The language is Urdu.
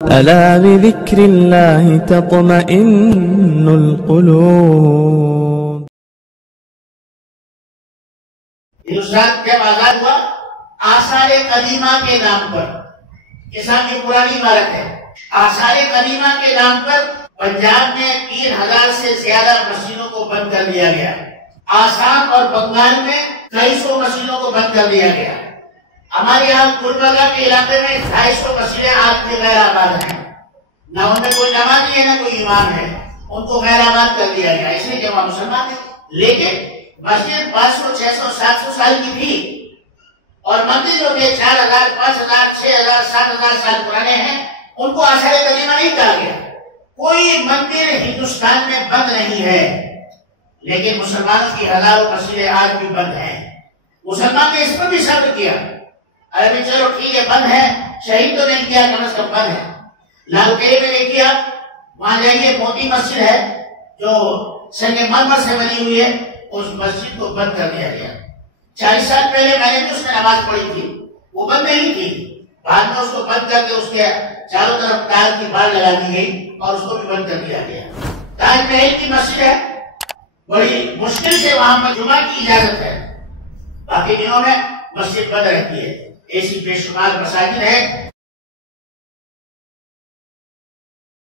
ألا بذكر الله تطمئن القلوب. ہندوستان جب آزاد ہوا آثار قدیمہ کے نام پر، کسان کی پرانی عمارت ہے، آثار قدیمہ کے نام پر پنجاب میں 3000 سے زیادہ مسجدوں کو بند کر دیا گیا، آسام اور بنگال میں 250 مسجدوں کو بند کر دیا گیا، ہمارے یہاں گلبرگہ کے علاقے میں 250 مسجدیں آج بھی غیر آباد ہیں، نہ ان میں کوئی نمازی ہے نہ کوئی امام ہے، ان کو غیر آباد کر دیا گیا، اس لیے کہ وہ مسلمان ہیں۔ لیکن مسجد 500 600 700 سال کی تھی، اور مندر جو تھے 4000 5000 6000 7000 سال پرانے ہیں، ان کو آثار قدیمہ نہیں کہا گیا۔ کوئی مندر ہندوستان میں بند نہیں ہے، لیکن مسلمانوں کی ہزاروں مسجدیں آج بھی بند ہیں۔ مسلمان نے اس پر بھی صبر کیا، ارے چلو ٹھیک ہے بند ہے، شہید تو نہیں کیا، کم از کم بند ہے۔ لال قلعے میں دیکھیے آپ، وہاں جائیے موتی مسجد ہے جو سنگ مرمر سے بنی ہوئی ہے، اس مسجد کو بند کر دیا گیا۔ 40 سال پہلے میں نے بھی اس میں نماز پڑھی تھی، وہ بند نہیں تھی، بعد میں اس کو بند کر کے اس کے چاروں طرف تار کی بار لگا دی گئی اور اس کو بھی بند کر دیا گیا۔ تاج محل کی مسجد ہے، بڑی مشکل سے وہاں پر جمعہ کی اجازت ہے، باقی دنوں میں مسجد بند رہتی ہے۔ ایسی بے شمار مساجد ہے